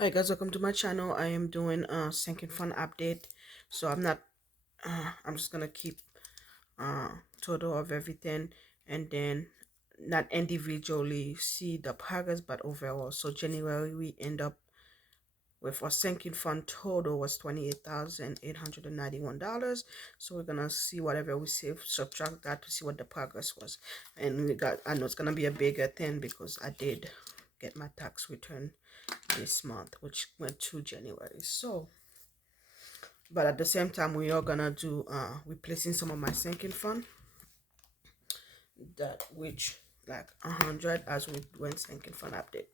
Hi guys, welcome to my channel. I am doing a sinking fund update. So I'm just gonna keep total of everything, and then not individually see the progress but overall. So January we end up with our sinking fund total was $28,891. So we're gonna see whatever we save, subtract that to see what the progress was. And I know it's gonna be a bigger thing because I did get my tax return this month, which went to January. So but at the same time we are gonna do replacing some of my sinking fund, that which like 100 as we went sinking fund update.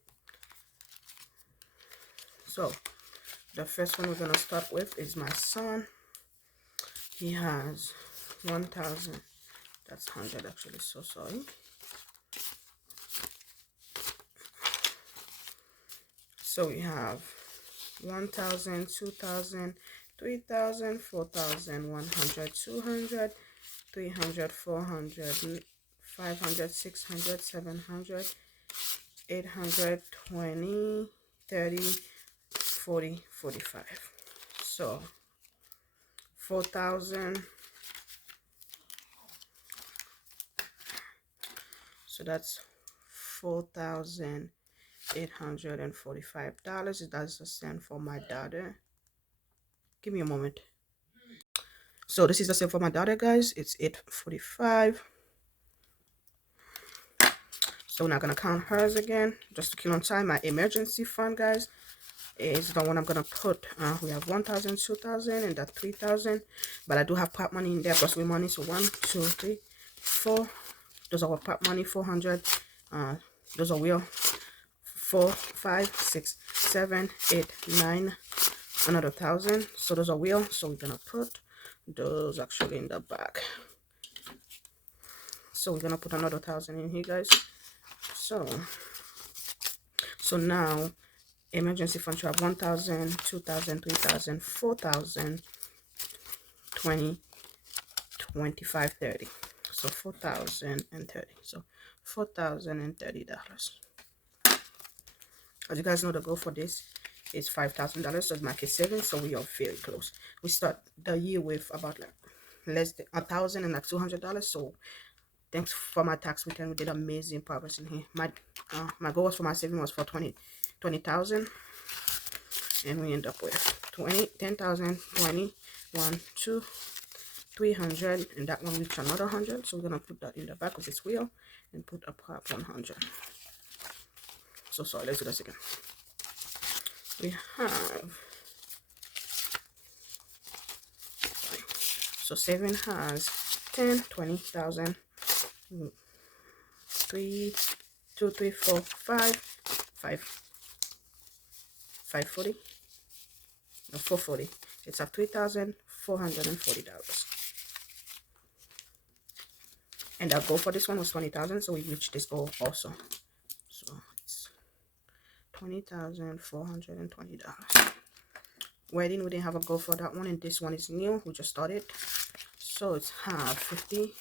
So the first one we're gonna start with is my son. He has 1,000. That's 100 actually, so sorry. So we have 1,000, 2,000, 3,000, 4,000, 100, 200, 300, 400, 500, 600, 700, 800, 20, 30, 40, 45. So 4,000. So that's $4,845. That's the same for my daughter. Give me a moment. So this is the same for my daughter, guys. It's 845. So we're not gonna count hers again, just to kill on time. My emergency fund, guys, is the one I'm gonna put. We have 1,000, 2,000, and that 3,000. But I do have prop money in there plus we money. So 1, 2, 3, 4. Those are our prop money. 400. Those are real. 4, 5, 6, 7, 8, 9. Another 1,000. So those are real. So we're gonna put those actually in the back. So we're gonna put another 1,000 in here, guys. So now emergency fund you have 1,000, 2,000, 3,000, 4,000, 20, 25, 30. So 4,030. So $4,030. As you guys know, the goal for this is $5,000. So market savings. So we are very close. We start the year with about like less than $1,000 and like $200. So thanks for my tax return. We did amazing progress in here. My goal was for my saving was for 20,000, and we end up with 10,000, 20, 1, 2, 300, and that one reached another 100. So we're gonna put that in the back because it's real, and put a prop 100. So sorry, let's do this again. We have, so saving has 10, 20,000, 3, 2, 3, 4, 5, 540, no, 440. It's at $3,440. And our goal for this one was 20,000, so we reached this goal also. So it's $20,420. Wedding, we didn't have a goal for that one, and this one is new. We just started. So it's half 50,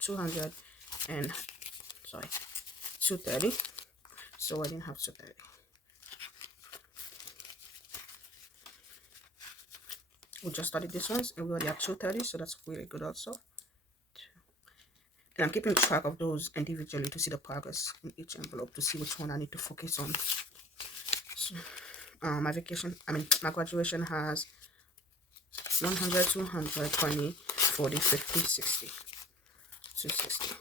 200, and sorry, 230. So I didn't have 230. We just started this one, and we already have 230, so that's really good also. And I'm keeping track of those individually to see the progress in each envelope, to see which one I need to focus on. So, my graduation has 100, 200, 20, 40, 50, 60, 260.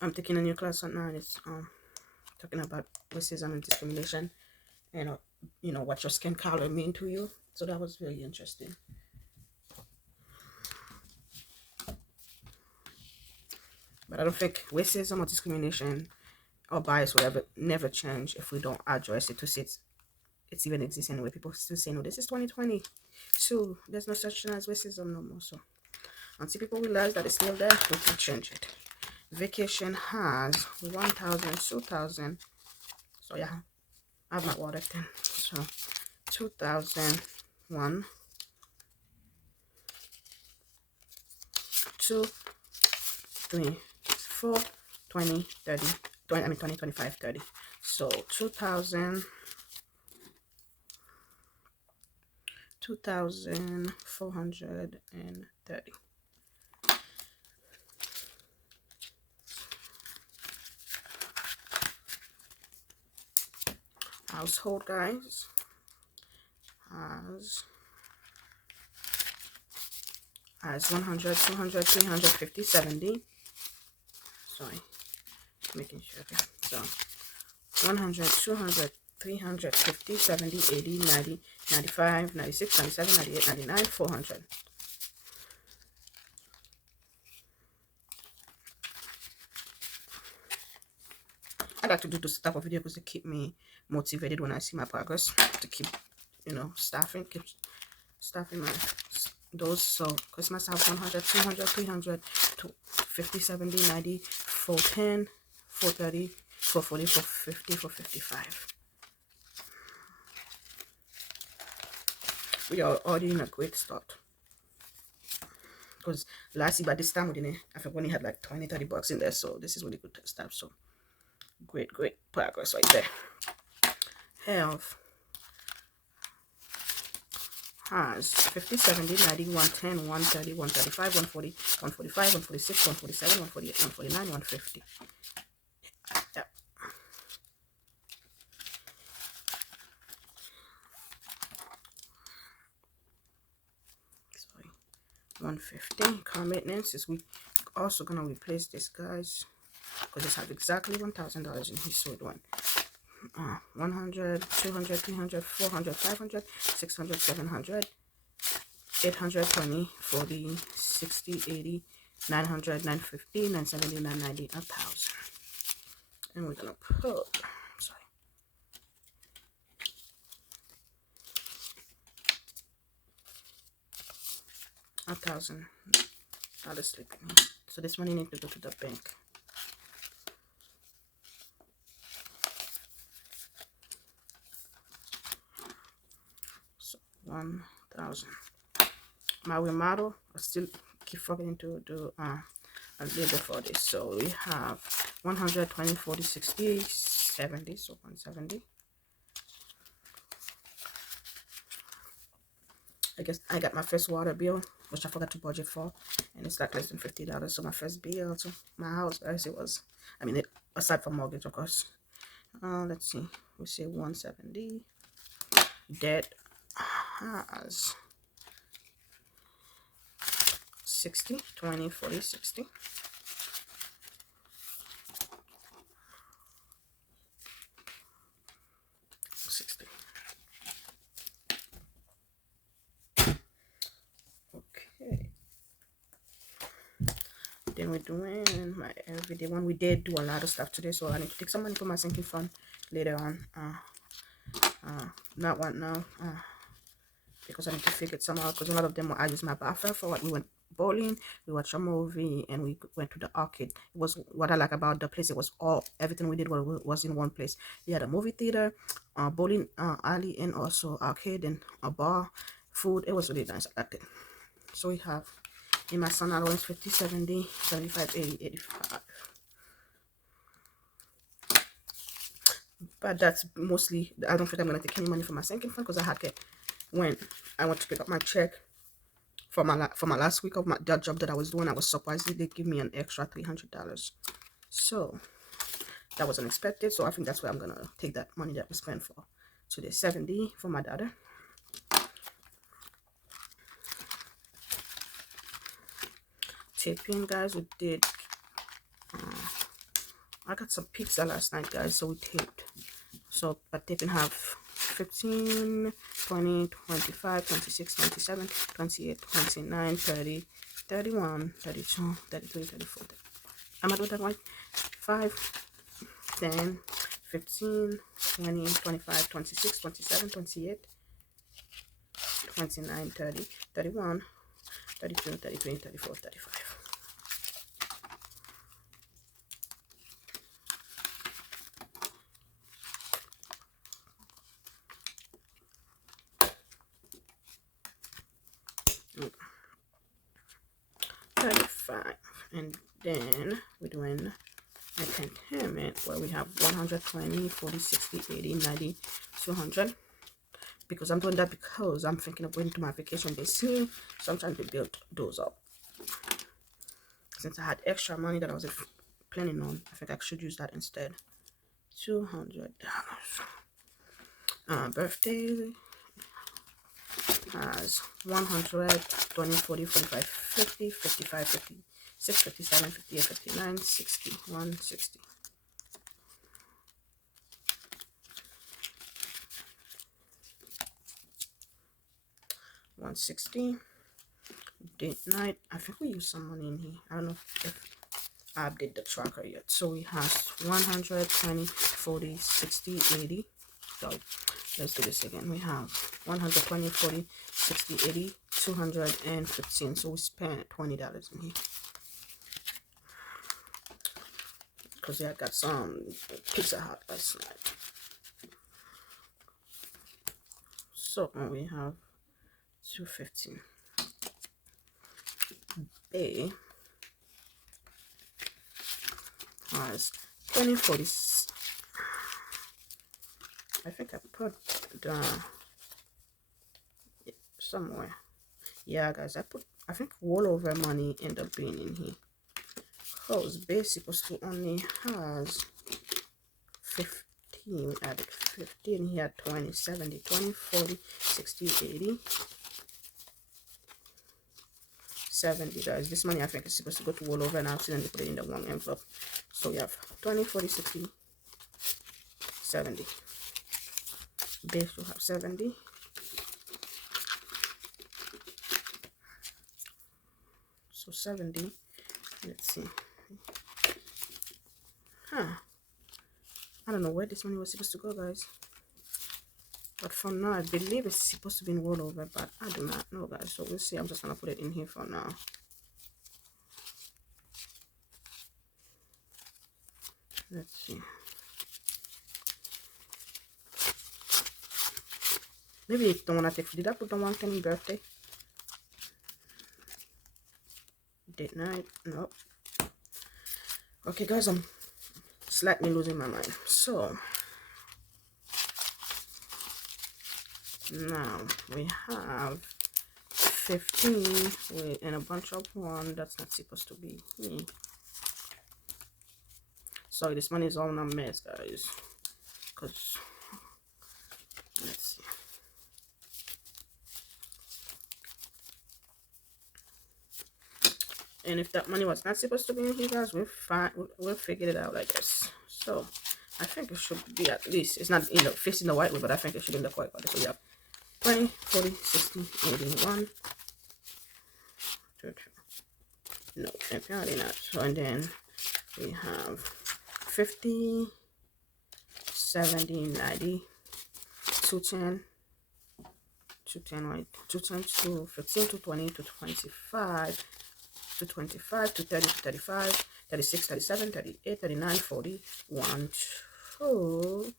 I'm taking a new class at 9. It's talking about racism and discrimination, and what your skin color mean to you. So that was very interesting. But I don't think racism or discrimination or bias will never change if we don't address it to see it's even existing anyway. People still say, no, this is 2022. There's no such thing as racism no more. So until people realize that it's still there, we can change it. Vacation has 1,000, 2,000. So yeah, I have my water thing. So 2,000, 1, 2, 3, 4, 20, 30, 20, I mean 20, 25, 30. So 2,430. Household, guys, has 100, 200, 300, 50, 70. Sorry, making sure. Okay. So 100, 200, 300, 50, 70, 80, 90, 95, 96, 97, 98, 99, 400. I like to do this type of video because they keep me motivated when I see my progress, to keep, keep staffing my those. So Christmas house 100, 200, 300, 50, 70, 90, 410, 430, 440, 450, 455. We are already in a great start. Because last year by this time, I think we only had like 20, 30 bucks in there. So this is really good stuff. So great progress right there. Health has 50, 70, 90, 110, 130, 135, 140, 145, 146, 147, 148, 149, 150. Yep. Sorry. 150. Car maintenance is we also gonna replace this, guys, because this have exactly $1,000 in his sold one. 100, 200, 300, 400, 500, 600, 700, 820, 40, 60, 80, 900, 950, 970, 990, 1,000. And we're gonna put, sorry, $1,000 sleeping. So this money needs to go to the bank. So 1,000. My remodel, I still keep forgetting to do a little for this. So we have 120, 40, 60, 70. So 170. I guess I got my first water bill, which I forgot to budget for, and it's like less than $50. So my first bill to my house, guys, it was, I mean, aside from mortgage, of course. Let's see, we say 170. Debt has 60, 20, 40, 60. 60. Okay. Then we're doing my everyday one. We did do a lot of stuff today, so I need to take some money from my sinking fund later on. Not one now. Because I need to figure it somehow, because a lot of them I used my buffer for what we went bowling, we watched a movie, and we went to the arcade. It was what I like about the place. It was everything we did was in one place. We had a movie theater, bowling alley, and also arcade and a bar, food. It was really nice. I liked it. So we have in my son allowance 50, 70, 75, 80, 85. But that's mostly, I don't think I'm gonna take any money from my sinking fund, because I had to, when I went to pick up my check for my last week of that job that I was doing, I was surprised they give me an extra $300. So that was unexpected. So I think that's where I'm gonna take that money that we spent for today. 70 for my daughter. Taping, guys, we did. I got some pizza last night, guys, so we taped. So but taping have 15, 20, 25, 26, 27, 28, 29, 30, 31, 32, 33, 34. Am I doing that right? 5, 10, 15, 20, 25, 26, 27, 28, 29, 30, 31, 32, 33, 34, 35. 5. And then we're doing entertainment where we have 120, 40, 60, 80, 90, 200. Because I'm doing that because I'm thinking of going to my vacation this year, so I'm trying to build those up. Since I had extra money that I was planning on, I think I should use that instead. $200. Birthday has 100, 20, 40, 45, 50, 55, 56, 57, 58, 59, 60, 160. $160. Date night. I think we use some money in here. I don't know if I update the tracker yet. So we have 100, 20, 40, 60, 80. So let's do this again. We have 120, 40, 60, 80, 215. So we spent $20 in here. Because I got some Pizza Hut last night. So we have 215. A has 20, 40. I think I put somewhere. Yeah, guys, I think rollover money end up being in here. Because base supposed to only has 15. We added 15 here, 20, 70, 20, 40, 60, 80. 70, guys. This money I think is supposed to go to rollover, and I accidentally put it in the wrong envelope. So we have 20, 40, 60, 70. Base will have 70. So 70. Let's see. I don't know where this money was supposed to go, guys. But for now, I believe it's supposed to be in rollover, but I do not know, guys. So we'll see. I'm just gonna put it in here for now. Let's see. Maybe it's the one I take. Did I put the 120 birthday? Date night? Nope. Okay, guys, I'm slightly losing my mind. So now we have 15 and a bunch of 1 that's not supposed to be here. Sorry, this money is all in a mess, guys. Because let's see. And if that money was not supposed to be in here, guys, we'll figure it out, I guess. So I think it should be at least, it's not facing the white way, but I think it should be in the white color. So we have 20, 40, 60, 81. No, apparently not. So, and then we have 50, 70, 90, 210, 210, right? 210 to 15, to 20, to 25, to 25, to 30, to 35, 36, 37, 38, 39, 40, 1, 2,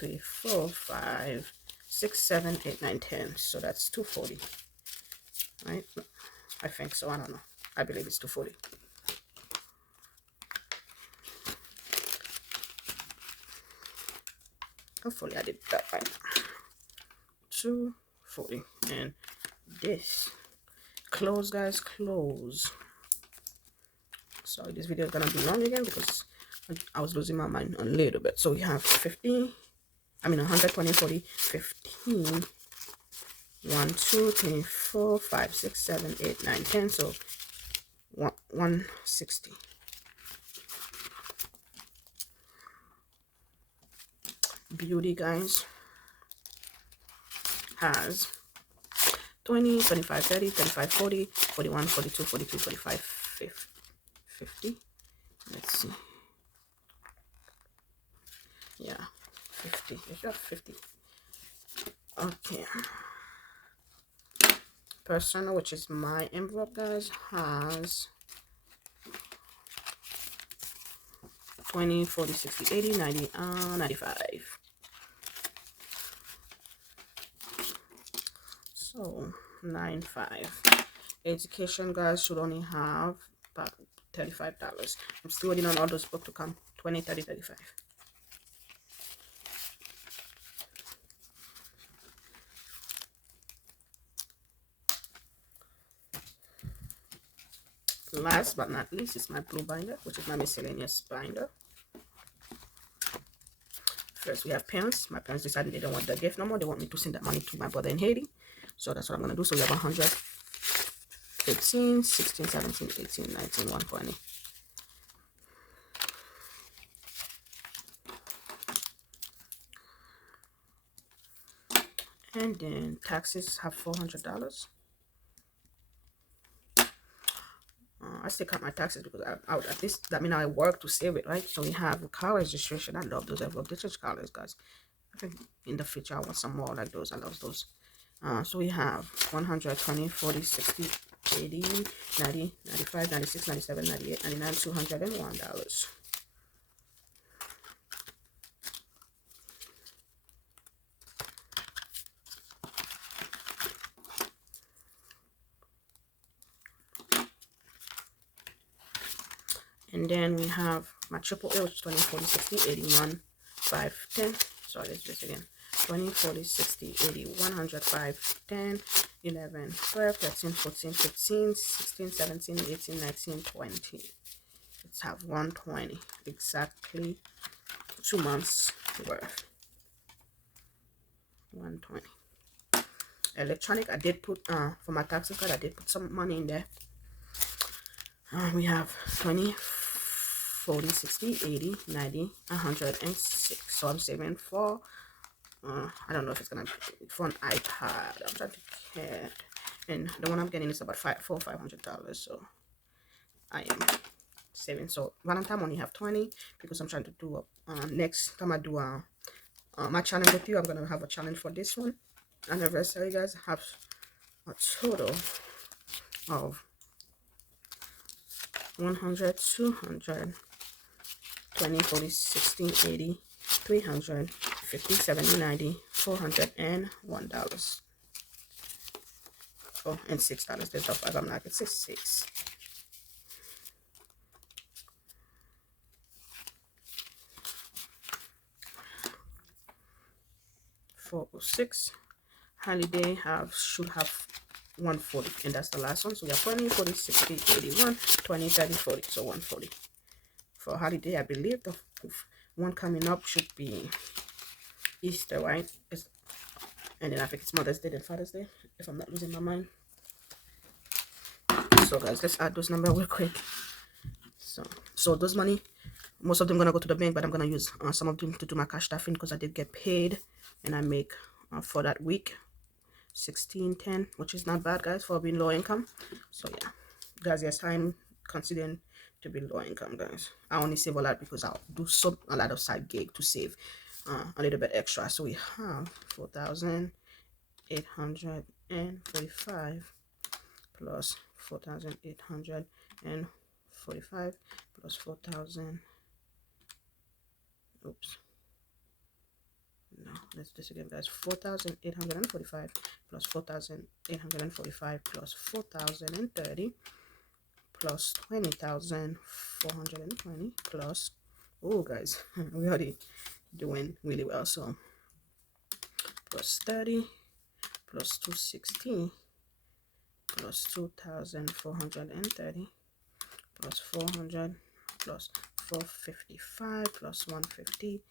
3, 4, 5, 6, 7, 8, 9, 10. So that's 240, right? I think so. I don't know. I believe it's 240. Hopefully I did that right. 240. And this close, guys, close. Sorry, this video is gonna be long again because I was losing my mind a little bit. So we have 120, 40, 15, 1, 2, 3, 4, 5, 6, 7, 8, 9, 10. So 160. Beauty, guys, has 20, 25, 30, 35, 40, 41, 42, 43, 45, 50. Let's see. Yeah, 50. It's just 50. Okay. Personal, which is my envelope, guys, has 20, 40, 60, 80, 90, 95. So 95. Education, guys, should only have about $35. I'm still waiting on all those books to come. 20, 30, 35. Last but not least is my blue binder, which is my miscellaneous binder. First, we have parents. My parents decided they don't want the gift no more. They want me to send that money to my brother in Haiti. So that's what I'm going to do. So we have 115, 16, 17, 18, 19, 120. And then taxes have $400. I still cut my taxes because at least that means I work to save it, right? So we have car registration. I love those envelope discharge colors, guys. I think in the future I want some more like those. I love those. So we have 120, 40, 60, 80, 90, 95, 96, 97, 98, 99, $201. And then we have my triple A, which is 20, 40, 60, 81, 5, 10. Sorry, let's do this again. 20, 40, 60, 80, 100, 5, 10, 11, 12, 13, 14, 15, 16, 17, 18, 19, 20. Let's have 120. Exactly 2 months worth. 120. Electronic, I did put, for my taxes card, I did put some money in there. We have 20, 40, 60, 80, 90, 106. So I'm saving for, I don't know if it's going to be for an iPad. I'm trying to get, and the one I'm getting is about $500. So I am saving. So Valentine only have 20 because I'm trying to do next time I do my challenge with you, I'm going to have a challenge for this one. Anniversary, guys. I have a total of 100, 200, 20, 40, 60, 80, 300, 50, 70, 90, $401. Oh, and $6. There's the 5. I'm like, it's 6. 406. Holiday should have 140, and that's the last one. So we have 20, 40, 60, 81, 20, 30, 40. So 140 for holiday. I believe the one coming up should be Easter, right? And then I think it's Mother's Day and Father's Day, if I'm not losing my mind. So guys, let's add those numbers real quick. So those money, most of them gonna go to the bank, but I'm gonna use some of them to do my cash staffing because I did get paid, and I make for that week $16.10, which is not bad, guys, for being low income. So yeah, guys, yes, I'm considering to be low income, guys. I only save a lot because I'll do a lot of side gig to save a little bit extra. So we have 4,845 plus 4,845 plus 4,000. Oops. No, let's do this again, guys. 4,845 plus 4,845 plus 4,030 plus 20,420 plus, oh guys, we already doing really well. So plus 30 plus 260 plus 2,430 plus 400 plus 455 plus 150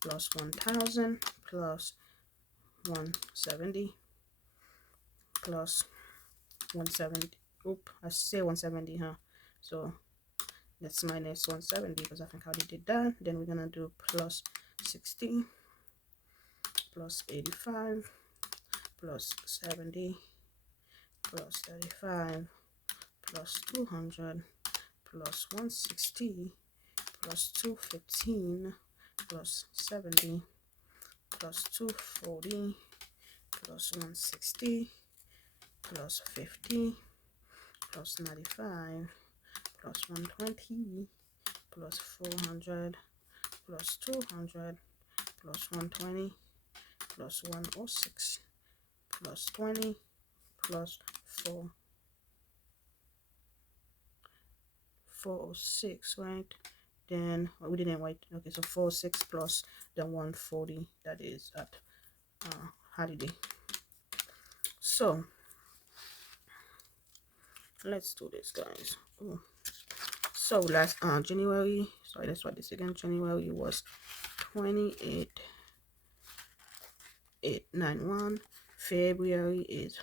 plus 1,000 plus 170 plus 170. Oop, I say 170, huh? So let's minus 170 because I think I already did that. Then we're gonna do plus 60 plus 85 plus 70 plus 35 plus 200 plus 160 plus 215 plus 70 plus 240 plus 160 plus 50 plus 95 plus 120 plus 400 plus 200 plus 120 plus 106 plus 20 plus 4 406, right? Then we didn't write. Okay, so 406 plus the 140 that is at holiday. So let's do this, guys. Ooh. So last January, sorry, let's write this again. January was 28,891. February is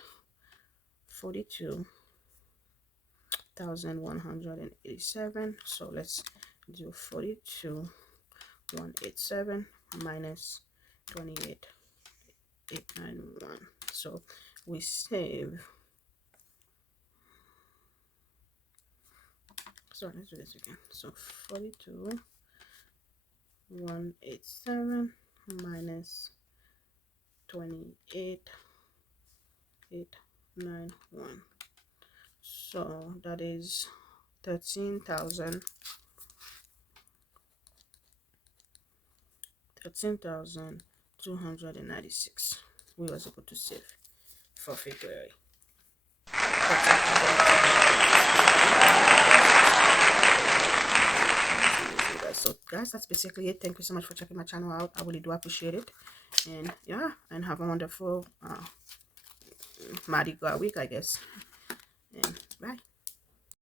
42,187. So let's do 42,187 minus 28,891. So we save. So let's do this again. So 42,187 minus 28,891. So that is 13,296 we was able to save for February. So guys, that's basically it. Thank you so much for checking my channel out. I really do appreciate it. And yeah, and have a wonderful Mardi Gras week, I guess. And bye.